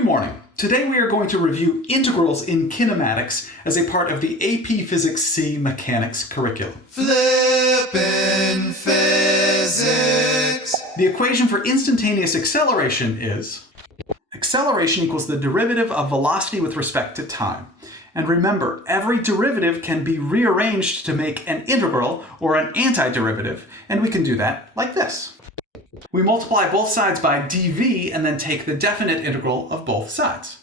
Good morning. Today we are going to review integrals in kinematics as a part of the AP Physics C Mechanics curriculum. Flippin' physics. The equation for instantaneous acceleration is acceleration equals the derivative of velocity with respect to time. And remember, every derivative can be rearranged to make an integral or an antiderivative, and we can do that like this. We multiply both sides by dv and then take the definite integral of both sides.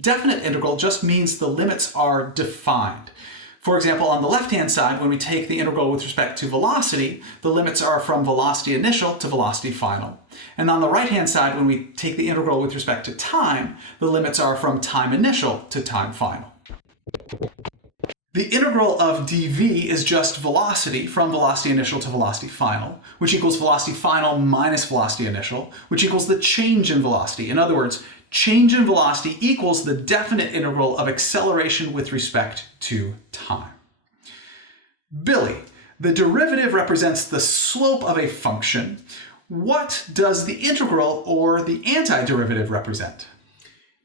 Definite integral just means the limits are defined. For example, on the left-hand side, when we take the integral with respect to velocity, the limits are from velocity initial to velocity final. And on the right-hand side, when we take the integral with respect to time, the limits are from time initial to time final. The integral of dv is just velocity from velocity initial to velocity final, which equals velocity final minus velocity initial, which equals the change in velocity. In other words, change in velocity equals the definite integral of acceleration with respect to time. Billy, the derivative represents the slope of a function. What does the integral or the antiderivative represent?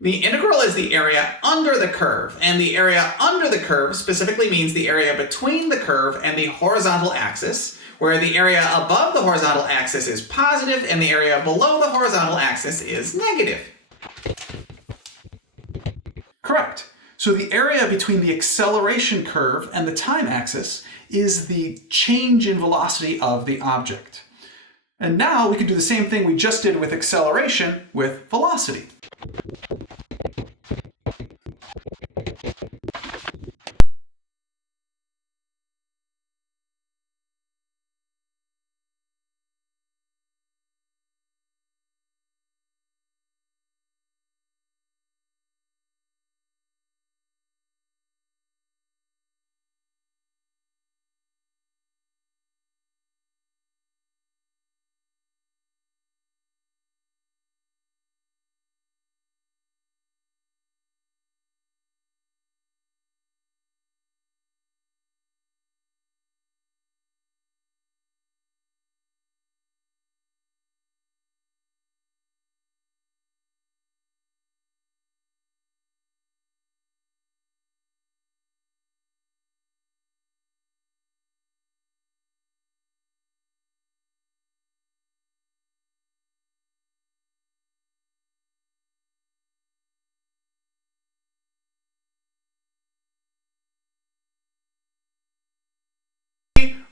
The integral is the area under the curve, and the area under the curve specifically means the area between the curve and the horizontal axis, where the area above the horizontal axis is positive and the area below the horizontal axis is negative. Correct. So the area between the acceleration curve and the time axis is the change in velocity of the object. And now we can do the same thing we just did with acceleration with velocity.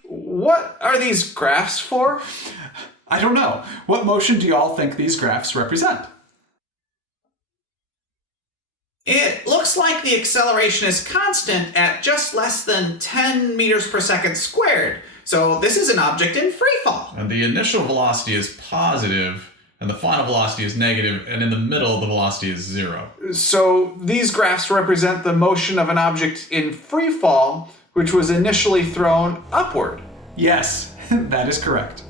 What are these graphs for? I don't know. What motion do you all think these graphs represent? It looks like the acceleration is constant at just less than 10 meters per second squared. So this is an object in free fall. And the initial velocity is positive, and the final velocity is negative, and in the middle, the velocity is 0. So these graphs represent the motion of an object in free fall, which was initially thrown upward. Yes, that is correct.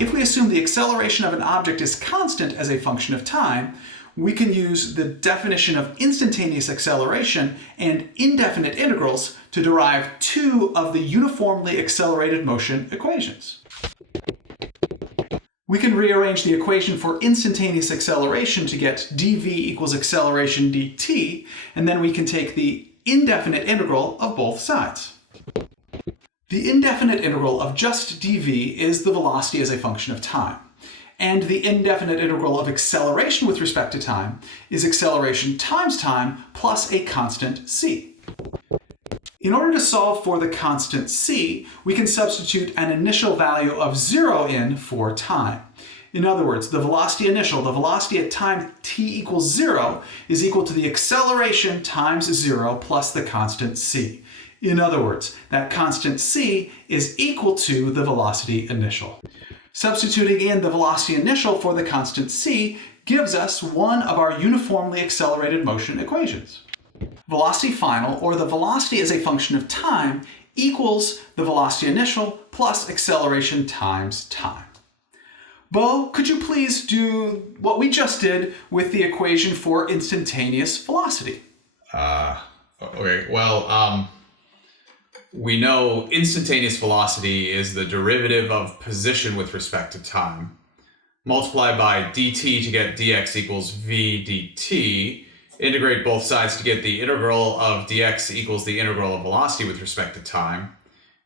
If we assume the acceleration of an object is constant as a function of time, we can use the definition of instantaneous acceleration and indefinite integrals to derive two of the uniformly accelerated motion equations. We can rearrange the equation for instantaneous acceleration to get dv equals acceleration dt, and then we can take the indefinite integral of both sides. The indefinite integral of just dv is the velocity as a function of time, and the indefinite integral of acceleration with respect to time is acceleration times time plus a constant c. In order to solve for the constant c, we can substitute an initial value of 0 in for time. In other words, the velocity initial, the velocity at time t equals 0, is equal to the acceleration times 0 plus the constant c. In other words, that constant c is equal to the velocity initial. Substituting in the velocity initial for the constant c gives us one of our uniformly accelerated motion equations. Velocity final, or the velocity as a function of time, equals the velocity initial plus acceleration times time. Bo, could you please do what we just did with the equation for instantaneous velocity? Okay, well, we know instantaneous velocity is the derivative of position with respect to time. multiply by dt to get dx equals v dt, integrate both sides to get the integral of dx equals the integral of velocity with respect to time.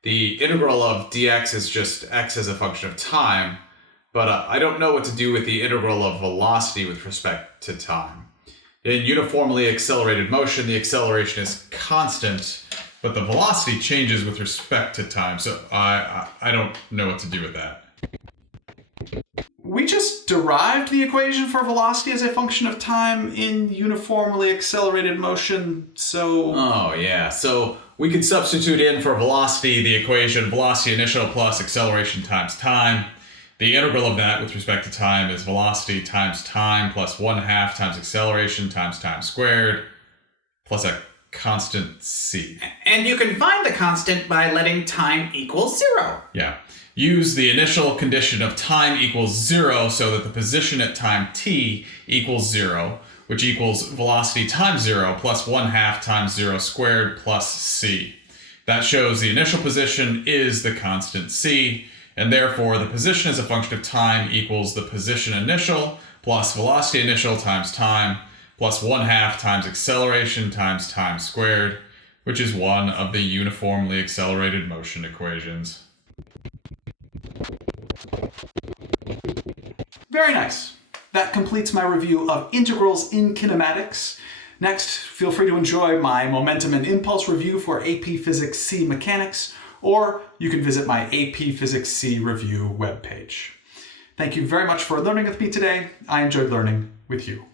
The integral of dx is just x as a function of time, but I don't know what to do with the integral of velocity with respect to time. In uniformly accelerated motion, the acceleration is constant, but the velocity changes with respect to time, so I don't know what to do with that. We just derived the equation for velocity as a function of time in uniformly accelerated motion, so... Oh, yeah. So we could substitute in for velocity the equation velocity initial plus acceleration times time. The integral of that with respect to time is velocity times time plus 1/2 times acceleration times time squared plus a constant c. And you can find the constant by letting time equal 0. Yeah. Use the initial condition of time equals 0 so that the position at time t equals 0, which equals velocity times 0 plus 1/2 times 0 squared plus c. That shows the initial position is the constant c, and therefore the position as a function of time equals the position initial plus velocity initial times time plus 1/2 times acceleration times time squared, which is one of the uniformly accelerated motion equations. Very nice. That completes my review of integrals in kinematics. Next, feel free to enjoy my momentum and impulse review for AP Physics C Mechanics, or you can visit my AP Physics C review webpage. Thank you very much for learning with me today. I enjoyed learning with you.